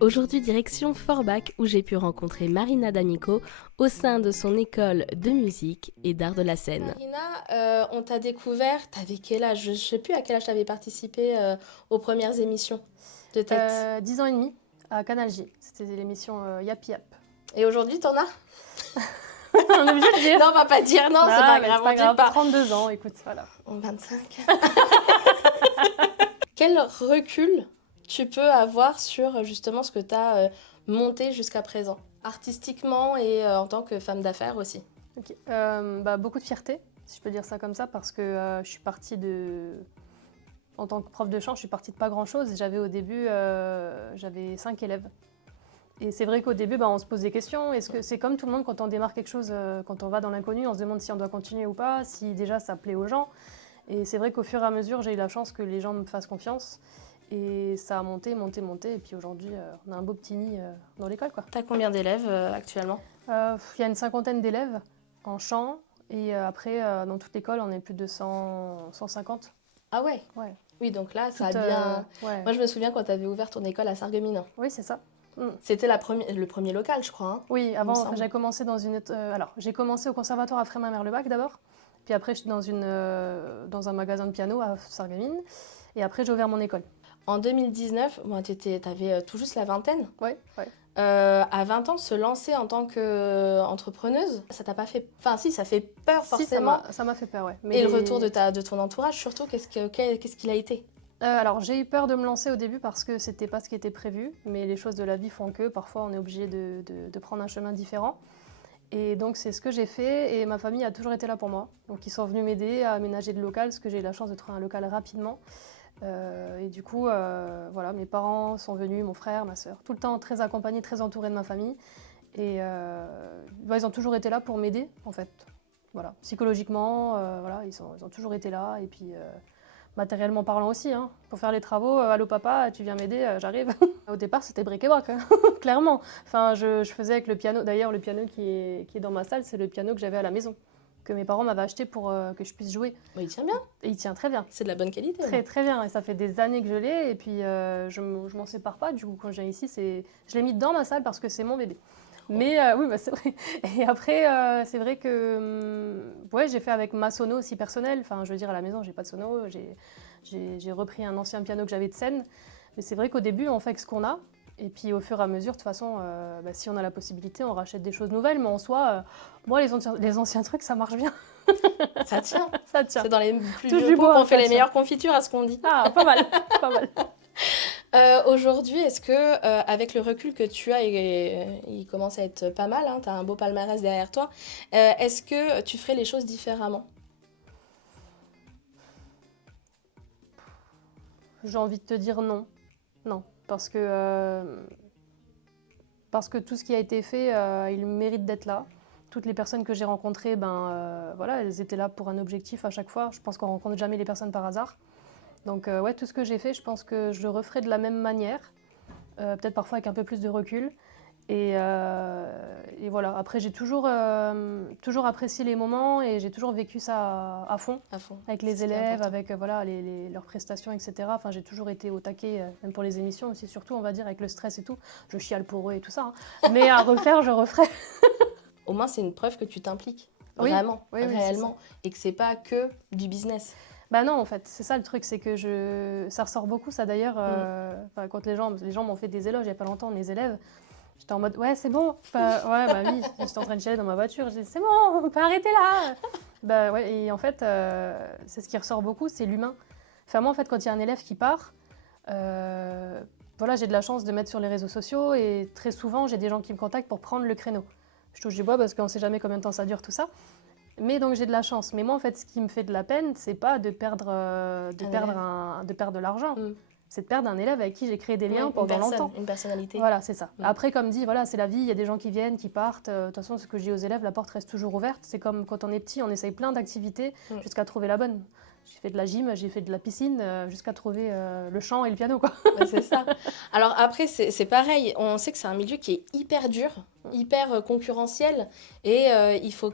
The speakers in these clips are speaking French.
Aujourd'hui, direction Forbach, où j'ai pu rencontrer Marina D'Amico au sein de son école de musique et d'art de la scène. Marina, on t'a découvert, t'avais quel âge? Je sais plus à quel âge t'avais participé aux premières émissions de tête. 10 ans et demi à Canal J. C'était l'émission Yap Yap. Et aujourd'hui, t'en as? On est obligé de dire. Non, on va pas dire, non, c'est pas grave, on dit pas. 32 ans, écoute, voilà. 25. Quel recul tu peux avoir sur justement ce que tu as monté jusqu'à présent, artistiquement et en tant que femme d'affaires aussi? Okay. Beaucoup de fierté, si je peux dire ça comme ça, parce que je suis partie de... En tant que prof de chant, je suis partie de pas grand-chose. J'avais au début, j'avais 5 élèves. Et c'est vrai qu'au début, on se pose des questions. Est-ce que c'est comme tout le monde quand on démarre quelque chose, quand on va dans l'inconnu, on se demande si on doit continuer ou pas, si déjà ça plaît aux gens. Et c'est vrai qu'au fur et à mesure, j'ai eu la chance que les gens me fassent confiance. Et ça a monté. Et puis aujourd'hui, on a un beau petit nid dans l'école, quoi. T'as combien d'élèves actuellement? Il y a une cinquantaine d'élèves en chant. Et après, dans toute l'école, on est plus de 150. Ah ouais? Ouais. Oui, donc là, ça a bien... ouais. Moi, je me souviens quand tu avais ouvert ton école à Sarreguemines. Oui, c'est ça. C'était le premier local, je crois. Hein, oui, avant, j'ai commencé dans une... alors, j'ai commencé au conservatoire à Frémin-Merlebac d'abord. Puis après, j'étais dans un magasin de piano à Sarreguemines. Et après, j'ai ouvert mon école. En 2019, t'avais tout juste la vingtaine. Oui. À 20 ans, se lancer en tant qu'entrepreneuse, ça t'a pas fait... Enfin si, ça fait peur forcément. Si, ça m'a fait peur, ouais. Mais le retour de ton entourage, surtout, qu'est-ce qu'il a été? Alors, j'ai eu peur de me lancer au début parce que c'était pas ce qui était prévu. Mais les choses de la vie font que parfois, on est obligé de prendre un chemin différent. Et donc, c'est ce que j'ai fait. Et ma famille a toujours été là pour moi. Donc, ils sont venus m'aider à aménager le local parce que j'ai eu la chance de trouver un local rapidement. Et du coup, voilà, mes parents sont venus, mon frère, ma sœur, tout le temps très accompagnés, très entourés de ma famille. Et ils ont toujours été là pour m'aider, en fait. Voilà, psychologiquement, voilà, ils ont toujours été là. Et puis, matériellement parlant aussi, hein. Pour faire les travaux, allô papa, tu viens m'aider, j'arrive. Au départ, c'était bric-et-brac, hein, clairement. Enfin, je faisais avec le piano. D'ailleurs, le piano qui est dans ma salle, c'est le piano que j'avais à la maison, que mes parents m'avaient acheté pour que je puisse jouer. Bah, il tient bien. Et il tient très bien. C'est de la bonne qualité. Très, très bien. Et ça fait des années que je l'ai. Et puis, je m'en sépare pas. Du coup, quand je viens ici, je l'ai mis dans ma salle parce que c'est mon bébé. Mais oui, c'est vrai. Et après, c'est vrai que j'ai fait avec ma sono aussi personnelle. Enfin, je veux dire, à la maison, j'ai pas de sono. J'ai repris un ancien piano que j'avais de scène. Mais c'est vrai qu'au début, on fait avec ce qu'on a. Et puis au fur et à mesure, de toute façon, si on a la possibilité, on rachète des choses nouvelles. Mais en soi, moi, les anciens trucs, ça marche bien. Ça tient. Ça tient. C'est dans les plus vieux pots qu'on fait les meilleures confitures, à ce qu'on dit. Ah, pas mal, pas mal. Aujourd'hui, est-ce que, avec le recul que tu as, et il commence à être pas mal, hein, tu as un beau palmarès derrière toi, est-ce que tu ferais les choses différemment? J'ai envie de te dire non. Non, parce que tout ce qui a été fait, il mérite d'être là. Toutes les personnes que j'ai rencontrées, voilà, elles étaient là pour un objectif à chaque fois. Je pense qu'on ne rencontre jamais les personnes par hasard. Donc tout ce que j'ai fait, je pense que je le referai de la même manière, peut-être parfois avec un peu plus de recul. Et voilà, après j'ai toujours apprécié les moments et j'ai toujours vécu ça à fond avec les élèves, avec voilà, leurs prestations, etc. Enfin, j'ai toujours été au taquet, même pour les émissions aussi, surtout on va dire avec le stress et tout. Je chiale pour eux et tout ça, hein. Mais à refaire, je referai. Au moins, c'est une preuve que tu t'impliques réellement, et que c'est pas que du business. Bah non, en fait, c'est ça le truc, c'est que ça ressort beaucoup, ça d'ailleurs, quand les gens m'ont fait des éloges il y a pas longtemps, mes élèves, j'étais en mode, ouais, c'est bon, enfin, ouais, bah oui, j'étais en train de chialer dans ma voiture, j'ai dit, c'est bon, on peut arrêter là. Bah ouais, et en fait, c'est ce qui ressort beaucoup, c'est l'humain. Enfin, moi, en fait, quand il y a un élève qui part, voilà, j'ai de la chance de mettre sur les réseaux sociaux et très souvent, j'ai des gens qui me contactent pour prendre le créneau. Je touche du bois parce qu'on ne sait jamais combien de temps ça dure, tout ça. Mais donc j'ai de la chance. Mais moi, en fait, ce qui me fait de la peine, c'est pas de perdre de l'argent. C'est de perdre un élève avec qui j'ai créé des liens pendant longtemps. Une personnalité. Voilà, c'est ça. Après, comme dit, voilà, c'est la vie, il y a des gens qui viennent, qui partent. De toute façon, ce que je dis aux élèves, la porte reste toujours ouverte. C'est comme quand on est petit, on essaye plein d'activités jusqu'à trouver la bonne. J'ai fait de la gym, j'ai fait de la piscine, jusqu'à trouver le chant et le piano, quoi. Ouais, c'est ça. Alors après, c'est pareil. On sait que c'est un milieu qui est hyper dur. hyper concurrentiel et il faut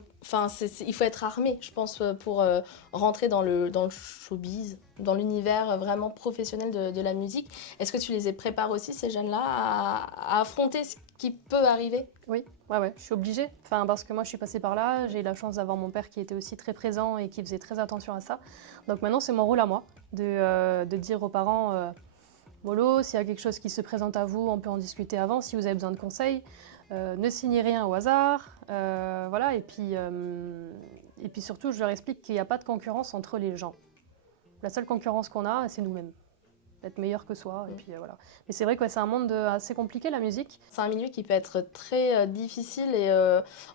être armé, je pense, pour rentrer dans le showbiz, dans l'univers vraiment professionnel de la musique. Est-ce que tu les prépares aussi, ces jeunes-là, à affronter ce qui peut arriver? Oui, ouais, je suis obligée. Parce que moi, je suis passée par là. J'ai eu la chance d'avoir mon père qui était aussi très présent et qui faisait très attention à ça. Donc maintenant, c'est mon rôle à moi de dire aux parents, mollo, s'il y a quelque chose qui se présente à vous, on peut en discuter avant. Si vous avez besoin de conseils, ne signez rien au hasard. Voilà. Et puis surtout, je leur explique qu'il n'y a pas de concurrence entre les gens. La seule concurrence qu'on a, c'est nous-mêmes. Être meilleur que soi, et puis voilà. Mais c'est vrai que c'est un monde assez compliqué, la musique. C'est un milieu qui peut être très difficile et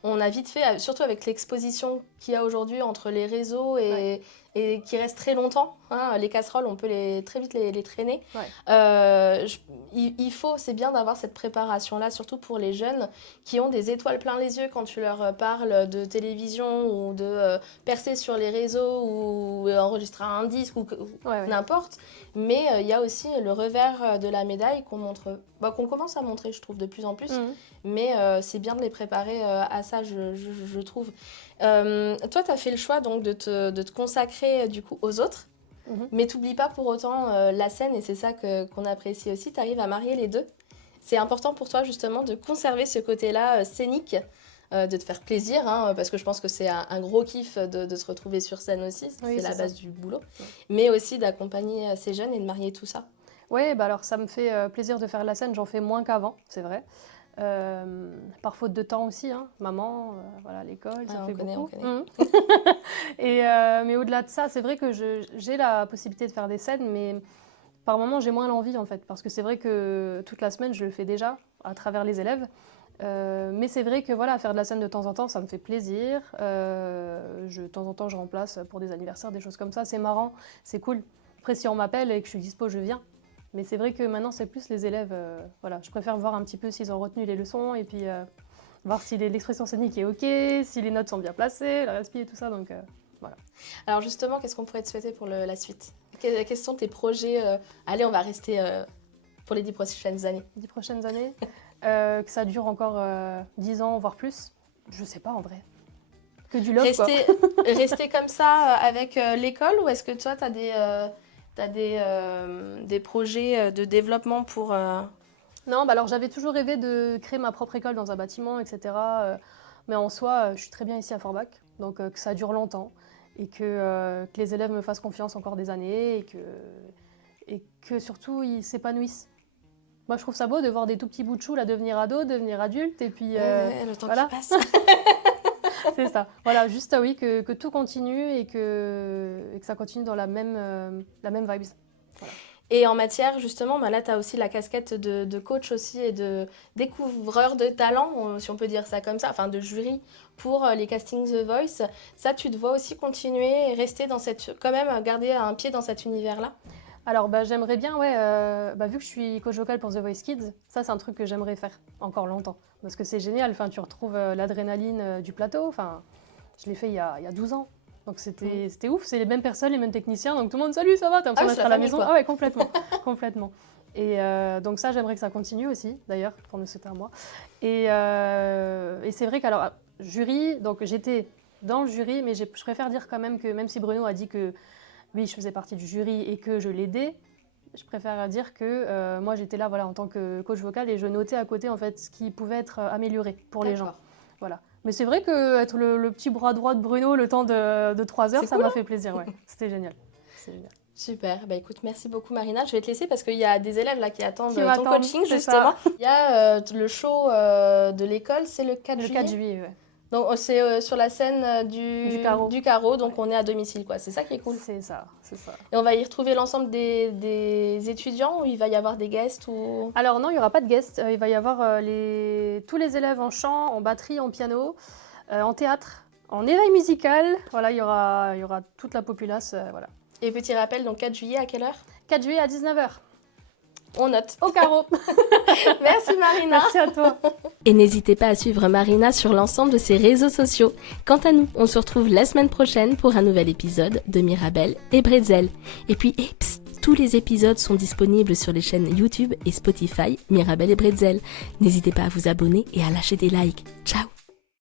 on a vite fait, surtout avec l'exposition qu'il y a aujourd'hui entre les réseaux et qui reste très longtemps. Hein, les casseroles, on peut très vite les traîner. Ouais. C'est bien d'avoir cette préparation-là, surtout pour les jeunes qui ont des étoiles plein les yeux quand tu leur parles de télévision ou de percer sur les réseaux ou enregistrer un disque ou n'importe. Mais il y a aussi le revers de la médaille qu'on commence à montrer, je trouve, de plus en plus. Mais c'est bien de les préparer à ça, je trouve. Toi, tu as fait le choix donc, de te consacrer du coup aux autres. Mais t'oublies pas pour autant la scène, et c'est ça qu'on apprécie aussi. Tu arrives à marier les deux. C'est important pour toi justement de conserver ce côté-là scénique, de te faire plaisir, parce que je pense que c'est un gros kiff de se retrouver sur scène aussi. C'est la base du boulot. Ouais. Mais aussi d'accompagner ces jeunes et de marier tout ça. Oui, alors ça me fait plaisir de faire la scène. J'en fais moins qu'avant, c'est vrai. Par faute de temps aussi, maman, l'école, ça fait beaucoup. On connaît. Mais au-delà de ça, c'est vrai que j'ai la possibilité de faire des scènes, mais par moments j'ai moins l'envie en fait, parce que c'est vrai que toute la semaine je le fais déjà à travers les élèves. Mais c'est vrai que faire de la scène de temps en temps, ça me fait plaisir. De temps en temps, je remplace pour des anniversaires, des choses comme ça. C'est marrant, c'est cool. Après, si on m'appelle et que je suis dispo, je viens. Mais c'est vrai que maintenant, c'est plus les élèves. Je préfère voir un petit peu s'ils ont retenu les leçons et puis voir si l'expression scénique est OK, si les notes sont bien placées, la respi et tout ça. Donc, voilà. Alors justement, qu'est-ce qu'on pourrait te souhaiter pour la suite? Quels sont tes projets? Allez, on va rester pour les 10 prochaines années. 10 prochaines années que ça dure encore 10 ans, voire plus. Je sais pas, en vrai. Que du love, rester comme ça avec l'école, ou est-ce que toi, tu as des projets de développement pour... Non, alors j'avais toujours rêvé de créer ma propre école dans un bâtiment, etc. Mais en soi, je suis très bien ici à Forbach, donc que ça dure longtemps et que les élèves me fassent confiance encore des années et que surtout ils s'épanouissent. Moi, je trouve ça beau de voir des tout petits bouts de chou là, devenir ado, devenir adulte, et puis le temps qui passe. C'est ça. Voilà, juste que tout continue et que ça continue dans la même vibes. Voilà. Et en matière, justement, là, tu as aussi la casquette de coach aussi et de découvreur de talent, si on peut dire ça comme ça, enfin de jury pour les castings The Voice. Ça, tu te vois aussi continuer et rester quand même garder un pied dans cet univers-là? Alors, j'aimerais bien, vu que je suis coach vocal pour The Voice Kids, ça, c'est un truc que j'aimerais faire encore longtemps. Parce que c'est génial, tu retrouves l'adrénaline du plateau. Je l'ai fait il y a 12 ans. Donc, c'était ouf. C'est les mêmes personnes, les mêmes techniciens. Donc, tout le monde, salut, ça va? T'as l'impression d'être à la maison. Quoi. Ah ouais, complètement. Complètement. Et donc, ça, j'aimerais que ça continue aussi, d'ailleurs, pour me souhaiter à moi. Et c'est vrai qu'alors, jury, donc j'étais dans le jury, mais je préfère dire quand même que, même si Bruno a dit que oui, je faisais partie du jury et que je l'aidais, je préfère dire que moi j'étais là en tant que coach vocal et je notais à côté en fait ce qui pouvait être amélioré pour les gens. Voilà. Mais c'est vrai qu'être le petit bras droit de Bruno le temps de 3 heures, ça m'a fait plaisir. Ouais. C'était génial. Super. Écoute, merci beaucoup Marina. Je vais te laisser parce qu'il y a des élèves là qui attendent ton coaching justement. Il y a le show de l'école, c'est le 4 juillet. Le 4 juillet, ouais. Donc c'est sur la scène du carreau, donc on est à domicile, quoi. C'est ça qui est cool. C'est ça. Et on va y retrouver l'ensemble des étudiants, ou il va y avoir des guests ou... Alors non, il n'y aura pas de guests. Il va y avoir tous les élèves en chant, en batterie, en piano, en théâtre, en éveil musical. Voilà, il y aura toute la populace. Voilà. Et petit rappel, donc 4 juillet à quelle heure? 4 juillet à 19h. On note. Au carreau. Merci Marina. Merci à toi. Et n'hésitez pas à suivre Marina sur l'ensemble de ses réseaux sociaux. Quant à nous, on se retrouve la semaine prochaine pour un nouvel épisode de Mirabelle et Bretzel. Et puis, Tous les épisodes sont disponibles sur les chaînes YouTube et Spotify Mirabelle et Bretzel. N'hésitez pas à vous abonner et à lâcher des likes. Ciao!